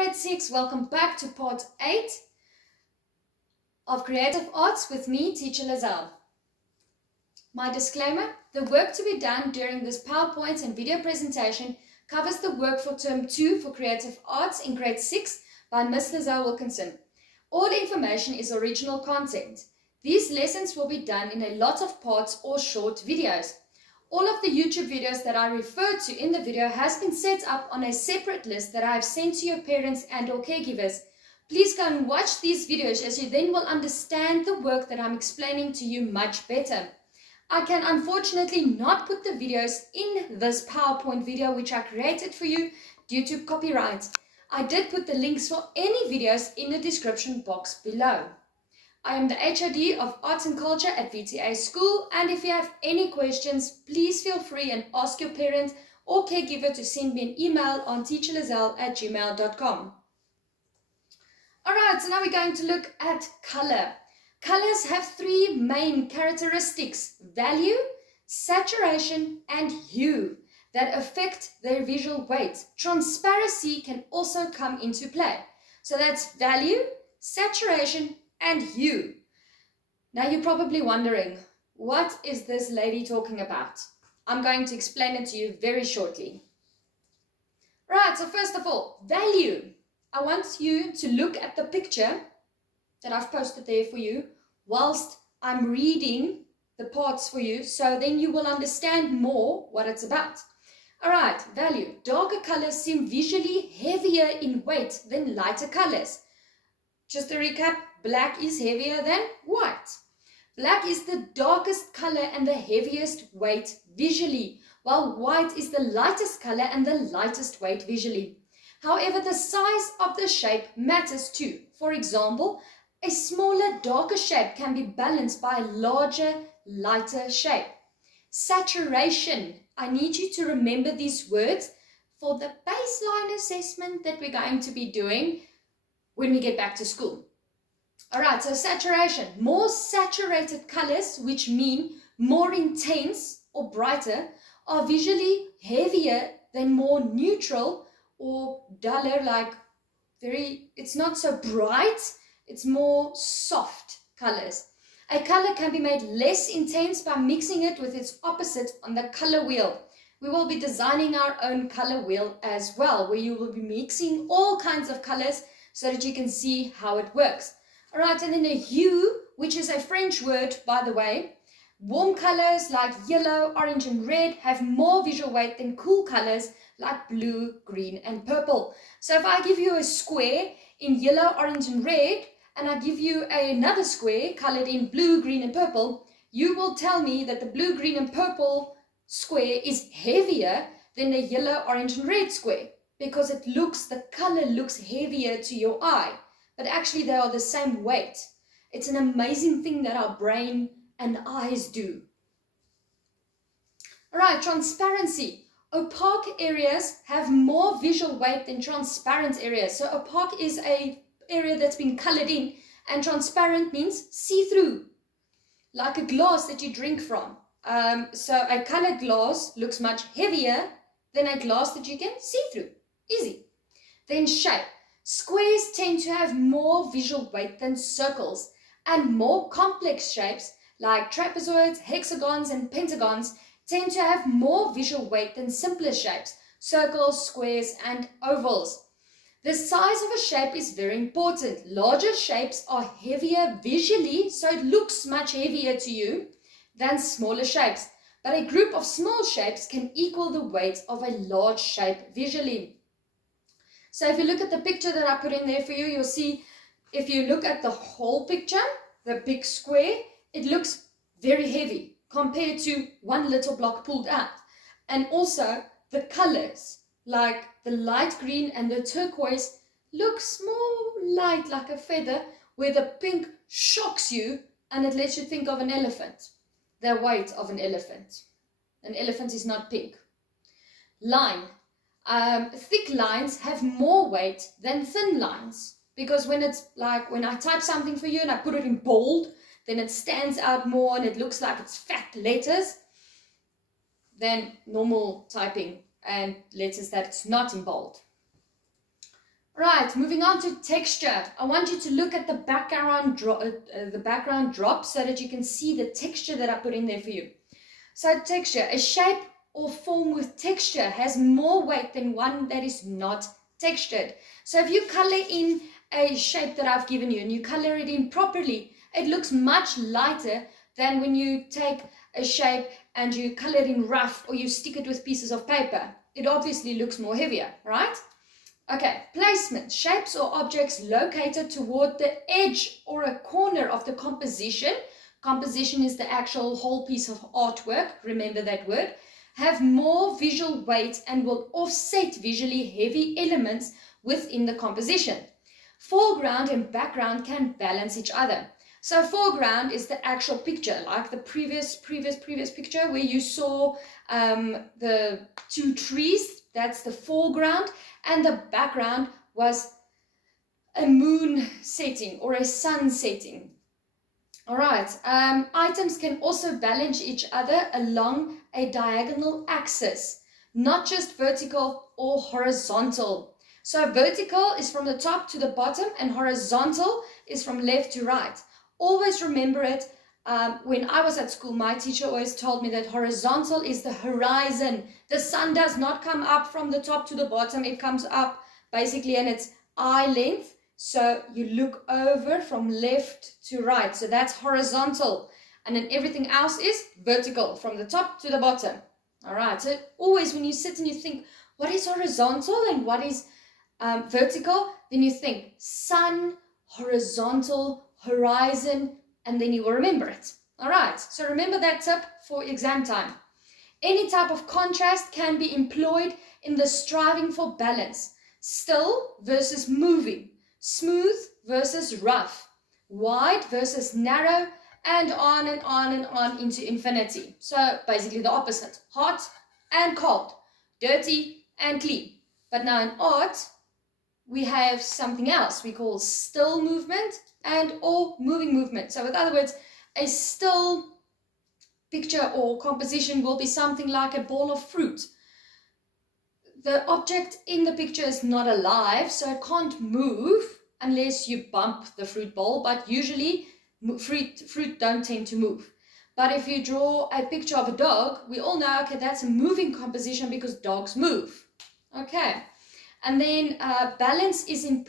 grade 6, welcome back to part 8 of Creative Arts with me, teacher Lizelle. My disclaimer, the work to be done during this PowerPoint and video presentation covers the work for term 2 for Creative Arts in grade 6 by Miss Lizelle Wilkinson. All information is original content. These lessons will be done in a lot of parts or short videos. All of the YouTube videos that I referred to in the video has been set up on a separate list that I have sent to your parents and or caregivers. Please go and watch these videos as you then will understand the work that I'm explaining to you much better. I can unfortunately not put the videos in this PowerPoint video which I created for you due to copyright. I did put the links for any videos in the description box below. I am the HOD of Arts and Culture at VTA School, and if you have any questions, please feel free and ask your parent or caregiver to send me an email on teacherlizelle@gmail.com. Alright, so now we're going to look at color. Colors have three main characteristics: value, saturation, and hue that affect their visual weight. Transparency can also come into play. So that's value, saturation, and hue. Now you're probably wondering, what is this lady talking about? I'm going to explain it to you very shortly. Right, so first of all, value. I want you to look at the picture that I've posted there for you whilst I'm reading the parts for you, so then you will understand more what it's about. Alright, value. Darker colors seem visually heavier in weight than lighter colors. Just to recap, black is heavier than white. Black is the darkest color and the heaviest weight visually, while white is the lightest color and the lightest weight visually. However, the size of the shape matters too. For example, a smaller, darker shape can be balanced by a larger, lighter shape. Saturation. I need you to remember these words for the baseline assessment that we're going to be doing when we get back to school. Alright, so saturation. More saturated colors, which mean more intense or brighter, are visually heavier than more neutral or duller, like it's not so bright, it's more soft colors. A color can be made less intense by mixing it with its opposite on the color wheel. We will be designing our own color wheel as well, where you will be mixing all kinds of colors so that you can see how it works. Alright, and then a hue, which is a French word, by the way. Warm colors like yellow, orange, and red have more visual weight than cool colors like blue, green, and purple. So if I give you a square in yellow, orange, and red, and I give you another square colored in blue, green, and purple, you will tell me that the blue, green, and purple square is heavier than the yellow, orange, and red square, because the color looks heavier to your eye, but actually they are the same weight. It's an amazing thing that our brain and eyes do. Alright, transparency. Opaque areas have more visual weight than transparent areas. So opaque is an area that's been colored in, and transparent means see-through, like a glass that you drink from. So a colored glass looks much heavier than a glass that you can see through. Easy. Then shape. Squares tend to have more visual weight than circles, and more complex shapes like trapezoids, hexagons, and pentagons tend to have more visual weight than simpler shapes, circles, squares, and ovals. The size of a shape is very important. Larger shapes are heavier visually, so it looks much heavier to you than smaller shapes. But a group of small shapes can equal the weight of a large shape visually. So if you look at the picture that I put in there for you, you'll see, if you look at the whole picture, the big square, it looks very heavy compared to one little block pulled out. And also the colors, like the light green and the turquoise, looks more light, like a feather, where the pink shocks you and it lets you think of an elephant. The weight of an elephant. An elephant is not pink. Line. Thick lines have more weight than thin lines, because when I type something for you and I put it in bold, then it stands out more and it looks like it's fat letters than normal typing and letters that's not in bold. Right, moving on to texture. I want you to look at the background drop so that you can see the texture that I put in there for you. So texture, a shape or form with texture has more weight than one that is not textured. So if you color in a shape that I've given you and you color it in properly, it looks much lighter than when you take a shape and you color it in rough or you stick it with pieces of paper. It obviously looks more heavier, right? Okay, placement, shapes or objects located toward the edge or a corner of the composition. Composition is the actual whole piece of artwork, remember that word, have more visual weight and will offset visually heavy elements within the composition. Foreground and background can balance each other. So foreground is the actual picture, like the previous picture where you saw the two trees, that's the foreground, and the background was a moon setting or a sun setting. All right, items can also balance each other along a diagonal axis, not just vertical or horizontal. So vertical is from the top to the bottom and horizontal is from left to right. Always remember it. When I was at school, my teacher always told me that horizontal is the horizon. The sun does not come up from the top to the bottom. It comes up basically and it's eye length. So you look over from left to right. So that's horizontal. And then everything else is vertical from the top to the bottom. All right. So always when you sit and you think, what is horizontal and what is vertical? Then you think sun, horizontal, horizon, and then you will remember it. All right. So remember that tip for exam time. Any type of contrast can be employed in the striving for balance. Still versus moving. Smooth versus rough, wide versus narrow, and on and on and on into infinity. So basically the opposite, hot and cold, dirty and clean. But now in art, we have something else we call still movement and or moving movement. So in other words, a still picture or composition will be something like a ball of fruit. The object in the picture is not alive, so it can't move unless you bump the fruit bowl, but usually fruit don't tend to move. But if you draw a picture of a dog, we all know, okay, that's a moving composition because dogs move. Okay, and then balance is an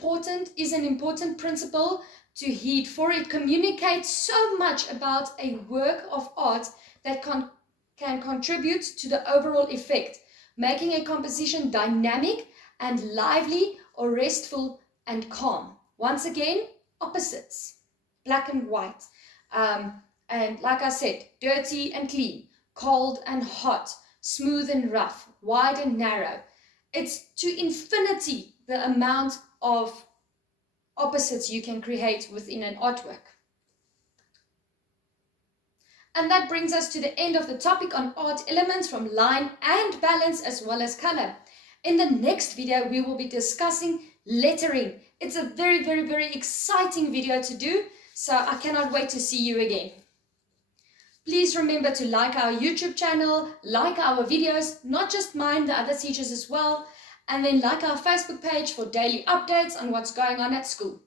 important principle to heed, for it communicates so much about a work of art that can contribute to the overall effect, making a composition dynamic and lively or restful and calm. Once again, opposites, black and white. And like I said, dirty and clean, cold and hot, smooth and rough, wide and narrow. It's to infinity the amount of opposites you can create within an artwork. And that brings us to the end of the topic on art elements from line and balance as well as color. In the next video, we will be discussing lettering. It's a very, very, very exciting video to do, so I cannot wait to see you again. Please remember to like our YouTube channel, like our videos, not just mine, the other teachers as well, and then like our Facebook page for daily updates on what's going on at school.